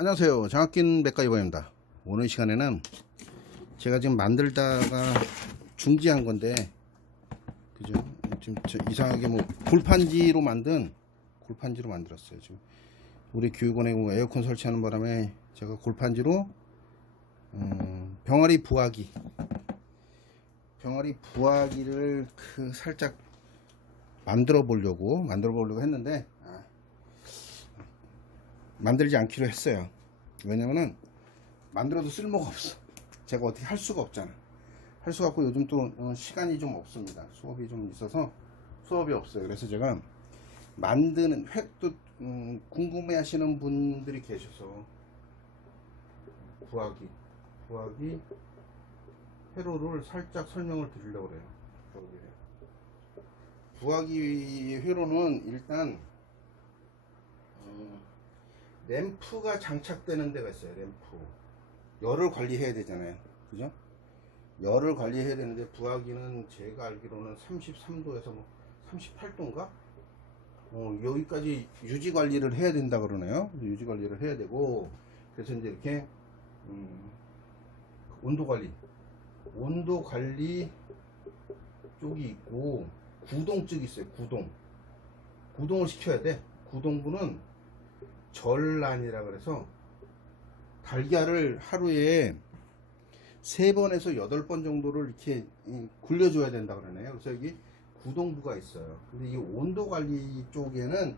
안녕하세요. 장학긴 맥가이버입니다. 오늘 시간에는 제가 지금 만들다가 중지한 건데, 그죠? 지금 이상하게 뭐 골판지로 만들었어요. 지금 우리 교육원에 에어컨 설치하는 바람에 제가 골판지로 병아리 부화기를 살짝 만들어 보려고 했는데 만들지 않기로 했어요. 왜냐면은 만들어도 쓸모가 없어. 제가 어떻게 할 수가 없잖아. 할 수가 없고 요즘 또 시간이 좀 없습니다. 수업이 좀 있어서 수업이 없어요. 그래서 제가 만드는 또 궁금해 하시는 분들이 계셔서 부화기 회로를 살짝 설명을 드리려고 그래요. 부화기 회로는 일단 램프가 장착되는 데가 있어요. 램프. 열을 관리해야 되잖아요. 그죠? 열을 관리해야 되는데 부화기는 제가 알기로는 33도에서 뭐 38도인가? 여기까지 유지 관리를 해야 된다 그러네요. 유지 관리를 해야 되고, 그래서 이제 이렇게 온도 관리 쪽이 있고 구동 쪽이 있어요. 구동을 시켜야 돼. 구동부는 전란이라 그래서 달걀을 하루에 3번에서 8번 정도를 이렇게 굴려줘야 된다 그러네요. 그래서 여기 구동부가 있어요. 근데 이 온도 관리 쪽에는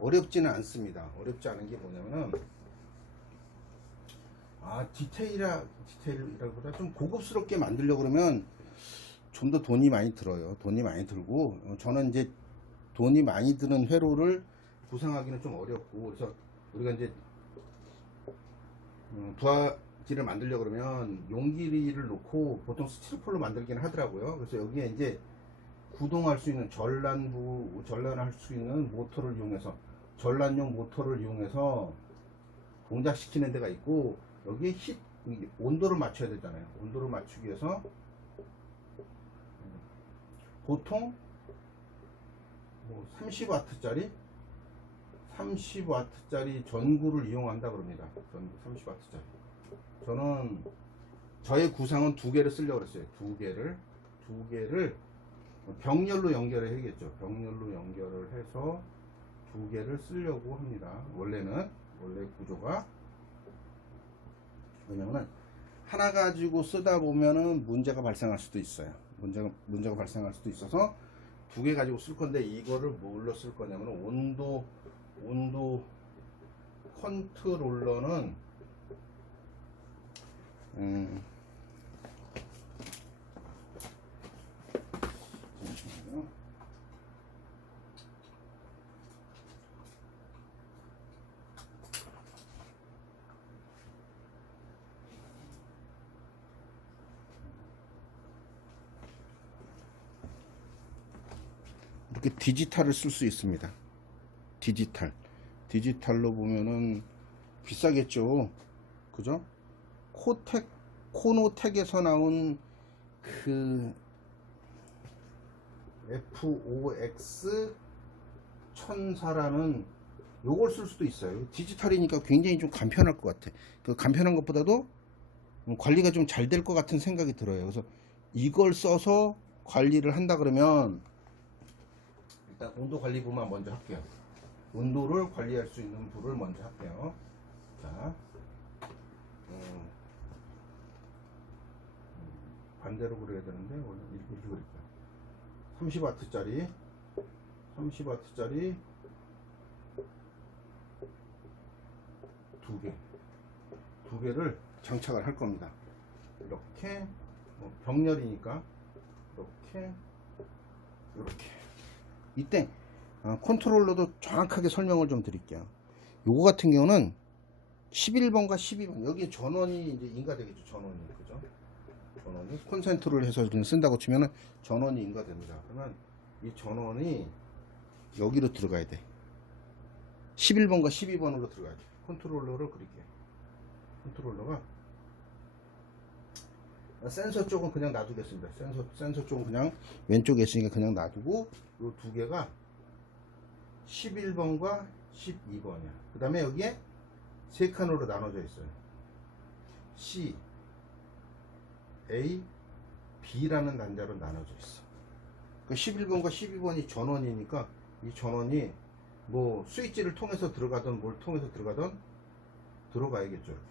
어렵지는 않습니다. 어렵지 않은 게 뭐냐면은 디테일이라기보다 좀 고급스럽게 만들려고 그러면 좀 더 돈이 많이 들어요. 돈이 많이 들고, 저는 이제 돈이 많이 드는 회로를 구상하기는 좀 어렵고, 그래서 우리가 이제 부화기를 만들려고 그러면 용기를 놓고 보통 스티로폴로 만들기는 하더라고요. 그래서 여기에 이제 구동할 수 있는 전란할 수 있는 모터를 이용해서, 전란용 모터를 이용해서 동작시키는 데가 있고, 여기에 온도를 맞춰야 되잖아요. 온도를 맞추기 위해서 보통 30W짜리 전구를 이용한다 그럽니다. 전구 30W짜리. 저는 저의 구상은 2개를 쓰려고 그랬어요. 2개를 병렬로 연결을 해야겠죠. 병렬로 연결을 해서 2개를 쓰려고 합니다. 원래 구조가. 왜냐면은 하나 가지고 쓰다 보면은 문제가 발생할 수도 있어요. 문제가 발생할 수도 있어서 2개 가지고 쓸 건데, 이거를 뭘로 쓸 거냐면 온도 컨트롤러는 잠시만요. 이렇게 디지털을 쓸 수 있습니다. 디지털로 보면은 비싸겠죠. 그죠? 코노텍에서 나온 그 FOX 1004라는 요걸 쓸 수도 있어요. 디지털이니까 굉장히 좀 간편할 것 같아. 그 간편한 것보다도 관리가 좀 잘 될 것 같은 생각이 들어요. 그래서 이걸 써서 관리를 한다 그러면, 일단 온도 관리부만 먼저 할게요. 온도를 관리할 수 있는 부를 먼저 할게요. 자, 반대로 그려야 되는데 원래 이렇게 그릴게요. 30W짜리 2개를 장착을 할 겁니다. 이렇게 병렬이니까 이렇게. 이때 컨트롤러도 정확하게 설명을 좀 드릴게요. 요거 같은 경우는 11번과 12번, 여기에 전원이 이제 인가되겠죠. 그죠? 전원이 콘센트를 해서 쓴다고 치면은 전원이 인가됩니다. 그러면 이 전원이 여기로 들어가야 돼. 11번과 12번으로 들어가야 돼. 컨트롤러를 그릴게요. 컨트롤러가 센서 쪽은 그냥 놔두겠습니다. 센서 쪽은 그냥 왼쪽에 있으니까 그냥 놔두고, 이 2개가 11번과 12번이야. 그 다음에 여기에 세 칸으로 나눠져 있어요. C, A, B라는 단자로 나눠져 있어. 그 11번과 12번이 전원이니까 이 전원이 뭐 스위치를 통해서 들어가든 뭘 통해서 들어가든 들어가야겠죠. 이렇게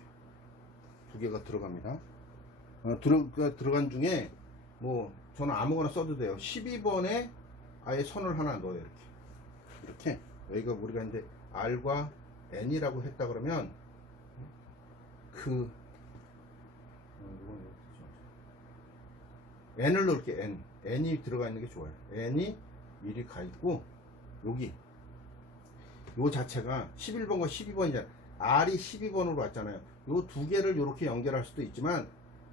두 개가 들어갑니다. 들어간 중에 뭐 저는 아무거나 써도 돼요. 12번에 아예 선을 하나 넣어요. 이렇게 여기가 우리가 이제 R과 N이라고 했다 그러면 그 N을 넣을게. N이 들어가 있는 게 좋아요. N이 미리 가 있고 여기 요 자체가 11번과 12번이잖아요. R이 12번으로 왔잖아요. 요 두 개를 이렇게 연결할 수도 있지만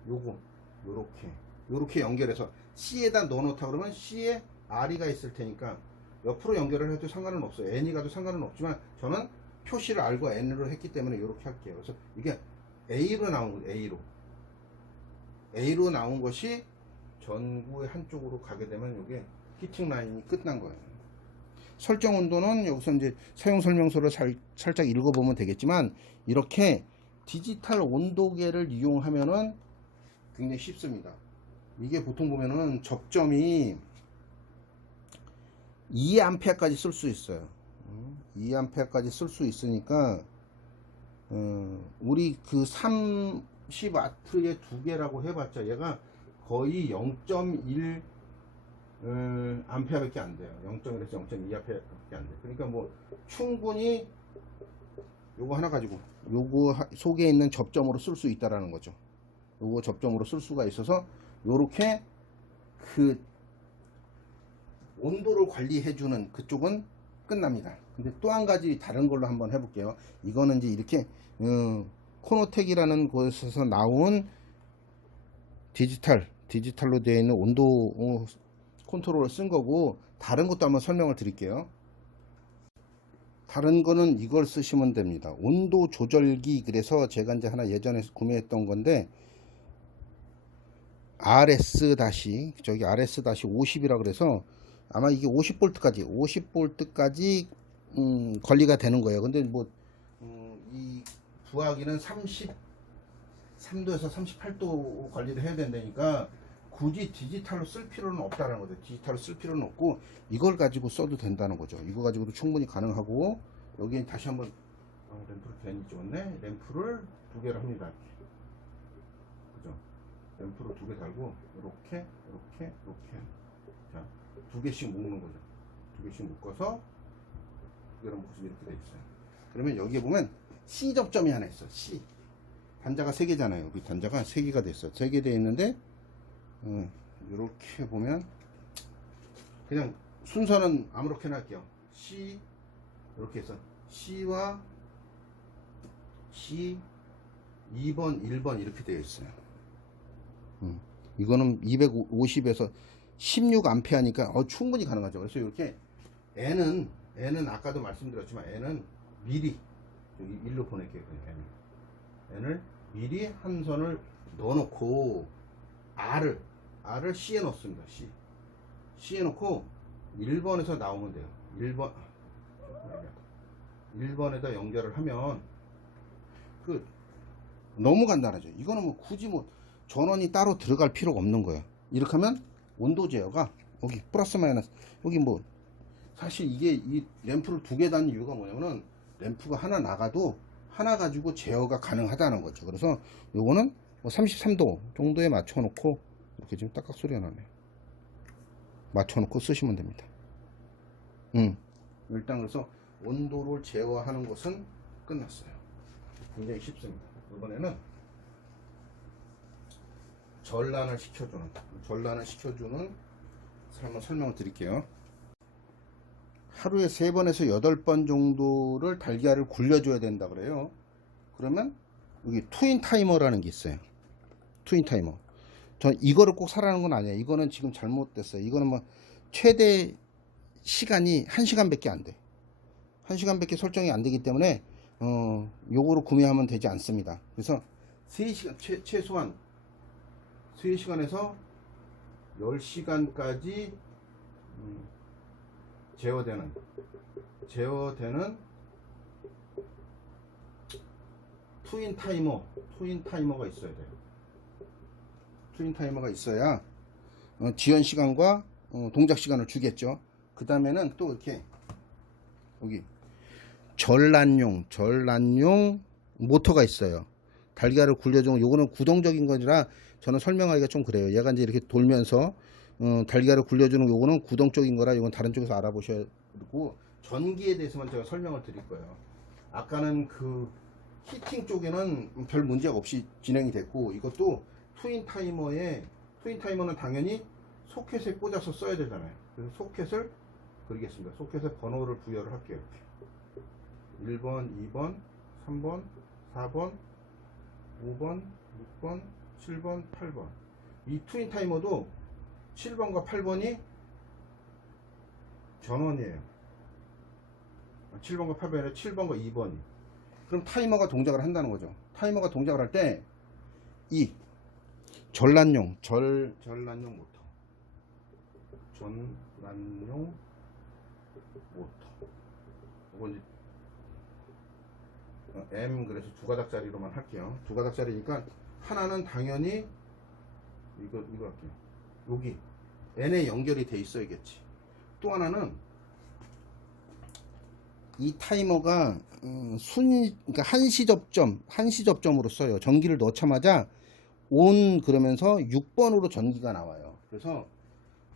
요거 요렇게 연결해서 C에다 넣어놓다 그러면 C에 R이가 있을 테니까 옆으로 연결을 해도 상관은 없어요. N이 가도 상관은 없지만 저는 표시를 R과 N으로 했기 때문에 이렇게 할게요. 그래서 이게 A로 나온 거예요. A로 나온 것이 전구의 한쪽으로 가게 되면 이게 히팅 라인이 끝난 거예요. 설정 온도는 여기서 이제 사용 설명서를 살짝 읽어보면 되겠지만 이렇게 디지털 온도계를 이용하면은 굉장히 쉽습니다. 이게 보통 보면은 접점이 2A까지 쓸 수 있어요. 2A까지 쓸 수 있으니까 우리 그 30W의 두 개라고 해봤자 얘가 거의 0.1 암페어밖에 안 돼요. 0.1에서 0.2 암페어밖에 안 돼요. 그러니까 뭐 충분히 요거 하나 가지고 요거 속에 있는 접점으로 쓸 수 있다라는 거죠. 요거 접점으로 쓸 수가 있어서 요렇게 그 온도를 관리해주는 그쪽은 끝납니다. 근데 또 한 가지 다른 걸로 한번 해볼게요. 이거는 이제 이렇게 코노텍이라는 곳에서 나온 디지털로 되어 있는 온도 컨트롤을 쓴 거고 다른 것도 한번 설명을 드릴게요. 다른 거는 이걸 쓰시면 됩니다. 온도 조절기. 그래서 제가 이제 하나 예전에 구매했던 건데 RS-50이라 그래서 아마 이게 50V까지 관리가 되는 거예요. 근데 뭐 이 부하기는 33도에서 38도 관리를 해야 된다니까 굳이 디지털로 쓸 필요는 없다는 거죠. 디지털로 쓸 필요는 없고 이걸 가지고 써도 된다는 거죠. 이거 가지고도 충분히 가능하고 여기 다시 한번 램프를 괜히 찍었네. 램프를 두 개를 합니다. 그죠? 램프를 두 개 달고 이렇게 자, 두 개씩 묶는 거죠. 두 개씩 묶어서 두 개를 묶어서 이렇게 돼 있어요. 그러면 여기에 보면 C 접점이 하나 있어. C 단자가 3개잖아요. 여기 단자가 3개가 됐어. 3개 돼 있는데 이렇게 보면 그냥 순서는 아무렇게나 할게요. C 이렇게 해서 C와 C 2번 1번 이렇게 되어 있어요. 이거는 250에서 16A니까 충분히 가능하죠. 그래서 이렇게 N은 아까도 말씀드렸지만 N은 미리 여기 일로 보낼게요. N을 미리 한 선을 넣어놓고 R을 C에 넣습니다. C에 넣고 1번에서 나오면 돼요. 1번에다 연결을 하면 너무 간단하죠. 이거는 뭐 굳이 뭐 전원이 따로 들어갈 필요가 없는 거예요. 이렇게 하면 온도 제어가 여기 플러스 마이너스 여기 뭐 사실 이게 이 램프를 두 개 단 이유가 뭐냐면은 램프가 하나 나가도 하나 가지고 제어가 가능하다는 거죠. 그래서 요거는 뭐 33도 정도에 맞춰 놓고 이렇게 지금 딱딱 소리가 나네요. 맞춰 놓고 쓰시면 됩니다. 일단 그래서 온도를 제어하는 것은 끝났어요. 굉장히 쉽습니다. 이번에는 전란을 시켜주는 한번 설명을 드릴게요. 하루에 3번에서 8번 정도를 달걀을 굴려줘야 된다 그래요. 그러면 여기 투인 타이머라는 게 있어요. 투인 타이머. 전 이거를 꼭 사라는 건 아니에요. 이거는 지금 잘못됐어요. 이거는 뭐 최대 시간이 1시간밖에 안 돼. 1시간밖에 설정이 안 되기 때문에 요거로 구매하면 되지 않습니다. 그래서 3시간 최소한 3시간에서 10시간까지 제어되는 트윈 타이머가 있어야 돼요. 트윈 타이머가 있어야 지연 시간과 동작 시간을 주겠죠. 그 다음에는 또 이렇게 여기 전란용 모터가 있어요. 달걀을 굴려주는, 요거는 구동적인 거라 저는 설명하기가 좀 그래요. 얘가 이제 이렇게 돌면서 달걀을 굴려주는 요거는 구동적인 거라 이건 다른 쪽에서 알아보셔야 되고, 전기에 대해서만 제가 설명을 드릴 거예요. 아까는 그 히팅 쪽에는 별 문제가 없이 진행이 됐고, 이것도 트윈 타이머는 당연히 소켓에 꽂아서 써야 되잖아요. 그래서 소켓을 그리겠습니다. 소켓에 번호를 부여를 할게요. 이렇게 1번, 2번, 3번, 4번, 5번, 6번, 7번, 8번. 이 트윈 타이머도 7번과 8번이 전원이에요. 7번과 8번이 아니라 7번과 2번이. 그럼 타이머가 동작을 한다는 거죠. 타이머가 동작을 할 때 이 전란용 모터. 이거 이제 M 그래서 두 가닥짜리로만 할게요. 두 가닥짜리니까 하나는 당연히 이거 할게요. 여기 N에 연결이 돼 있어야겠지. 또 하나는 이 타이머가 그러니까 한시 접점으로 써요. 전기를 넣자마자 온 그러면서 6번으로 전기가 나와요. 그래서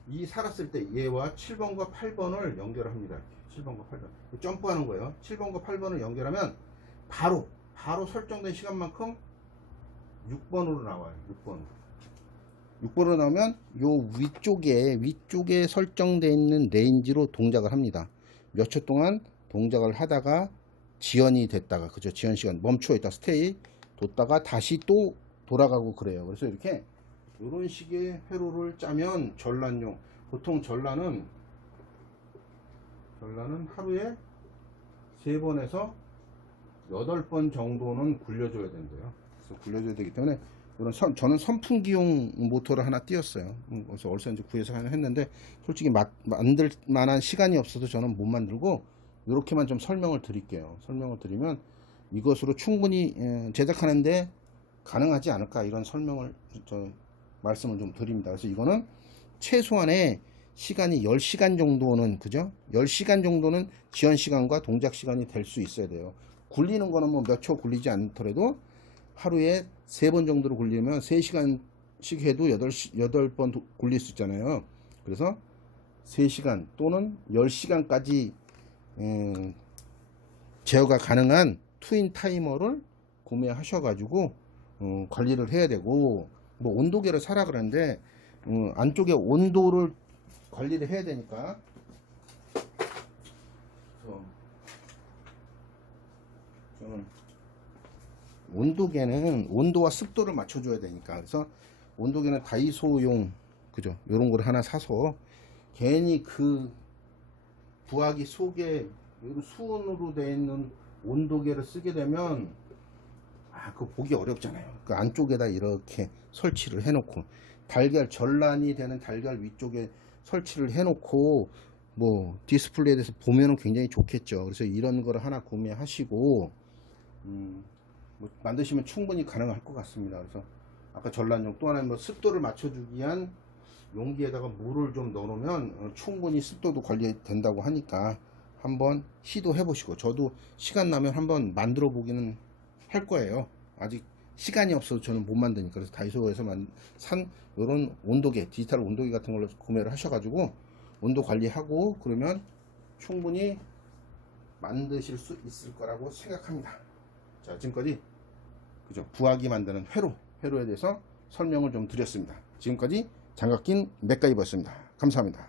이 살았을 때 얘와 7번과 8번을 연결합니다. 이렇게 7번과 8번 점프하는 거예요. 7번과 8번을 연결하면 바로 설정된 시간만큼 6번으로 나와요. 6번으로 나오면 요 위쪽에 설정되어 있는 레인지로 동작을 합니다. 몇 초 동안 동작을 하다가 지연이 됐다가, 그죠? 지연 시간 멈춰 있다 스테이 뒀다가 다시 또 돌아가고 그래요. 그래서 이렇게 이런 식의 회로를 짜면 전란용, 보통 전란은 하루에 3번에서 8번 정도는 굴려줘야 된대요. 그래서 굴려줘야 되기 때문에 저는 선풍기용 모터를 하나 띄웠어요. 그래서 어디서 이제 구해서 하나 했는데, 솔직히 만들 만한 시간이 없어서 저는 못 만들고, 이렇게만 좀 설명을 드릴게요. 설명을 드리면 이것으로 충분히 제작하는데 가능하지 않을까, 이런 설명을 말씀을 좀 드립니다. 그래서 이거는 최소한의 시간이 10시간 정도는, 그죠? 10시간 정도는 지연 시간과 동작 시간이 될 수 있어야 돼요. 굴리는 거는 뭐 몇 초 굴리지 않더라도 하루에 3번 정도로 굴리면 3시간씩 해도 8번 굴릴 수 있잖아요. 그래서 3시간 또는 10시간까지 제어가 가능한 트윈 타이머를 구매하셔가지고 관리를 해야 되고, 뭐 온도계를 사라 그러는데 안쪽에 온도를 관리를 해야 되니까, 저는 온도계는 온도와 습도를 맞춰줘야 되니까, 그래서 온도계는 다이소용, 그죠? 요런 걸 하나 사서, 괜히 그 부화기 속에 수온으로 되어 있는 온도계를 쓰게 되면 그거 보기 어렵잖아요. 그 안쪽에다 이렇게 설치를 해놓고, 전란이 되는 달걀 위쪽에 설치를 해놓고 뭐 디스플레이에 대해서 보면은 굉장히 좋겠죠. 그래서 이런 거를 하나 구매하시고 뭐 만드시면 충분히 가능할 것 같습니다. 그래서 아까 전란용, 또 하나는 뭐 습도를 맞춰주기 위한 용기에다가 물을 좀 넣어놓으면 충분히 습도도 관리된다고 하니까 한번 시도해 보시고, 저도 시간 나면 한번 만들어 보기는 할 거예요. 아직 시간이 없어서 저는 못 만드니까. 그래서 다이소에서 산 이런 온도계, 디지털 온도계 같은 걸로 구매를 하셔가지고 온도 관리하고 그러면 충분히 만드실 수 있을 거라고 생각합니다. 자, 지금까지, 그죠? 부화기 만드는 회로에 대해서 설명을 좀 드렸습니다. 지금까지 장갑 낀 맥가이버였습니다. 감사합니다.